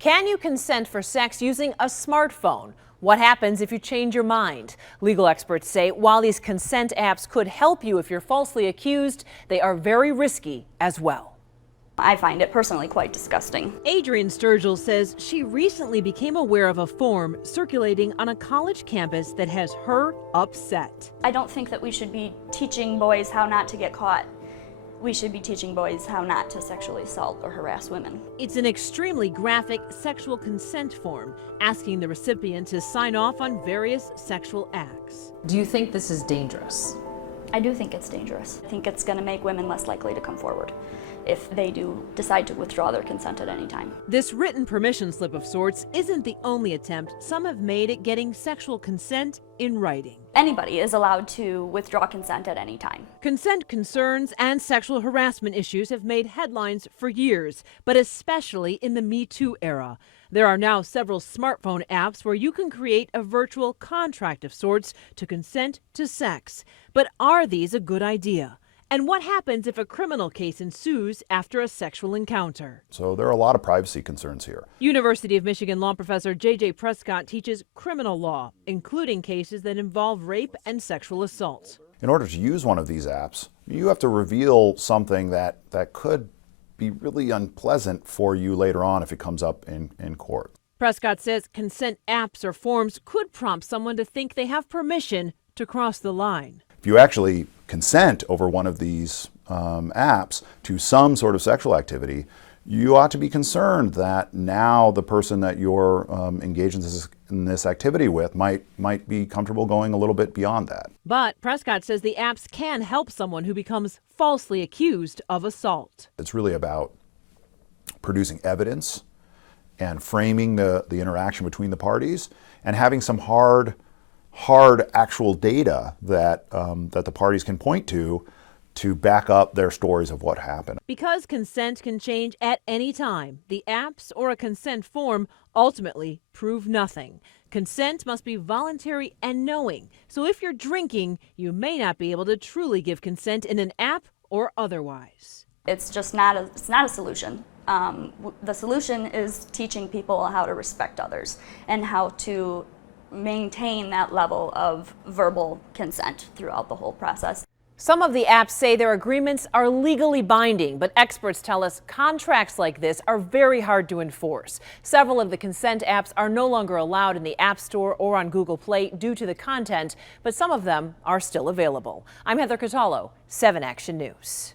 Can you consent for sex using a smartphone? What happens if you change your mind? Legal experts say while these consent apps could help you if you're falsely accused, they are very risky as well. I find it personally quite disgusting. Adrienne Sturgill says she recently became aware of a form circulating on a college campus that has her upset. I don't think that we should be teaching boys how not to get caught. We should be teaching boys how not to sexually assault or harass women. It's an extremely graphic sexual consent form, asking the recipient to sign off on various sexual acts. Do you think this is dangerous? I do think it's dangerous. I think it's going to make women less likely to come forward if they do decide to withdraw their consent at any time. This written permission slip of sorts isn't the only attempt some have made at getting sexual consent in writing. Anybody is allowed to withdraw consent at any time. Consent concerns and sexual harassment issues have made headlines for years, but especially in the Me Too era. There are now several smartphone apps where you can create a virtual contract of sorts to consent to sex. But are these a good idea? And what happens if a criminal case ensues after a sexual encounter? So there are a lot of privacy concerns here. University of Michigan law professor J.J. Prescott teaches criminal law, including cases that involve rape and sexual assault. In order to use one of these apps, you have to reveal something that could be really unpleasant for you later on if it comes up in court. Prescott says consent apps or forms could prompt someone to think they have permission to cross the line. If you actually consent over one of these apps to some sort of sexual activity, you ought to be concerned that now the person that you're engaged in this activity with might be comfortable going a little bit beyond that. But Prescott says the apps can help someone who becomes falsely accused of assault. It's really about producing evidence and framing the interaction between the parties and having some hard actual data that the parties can point to back up their stories of what happened. Because consent can change at any time, the apps or a consent form ultimately prove nothing. Consent must be voluntary and knowing. So if you're drinking, you may not be able to truly give consent in an app or otherwise. It's just not a solution. The solution is teaching people how to respect others and how to maintain that level of verbal consent throughout the whole process. Some of the apps say their agreements are legally binding, but experts tell us contracts like this are very hard to enforce. Several of the consent apps are no longer allowed in the App Store or on Google Play due to the content, but some of them are still available. I'm Heather Catallo, 7 Action News.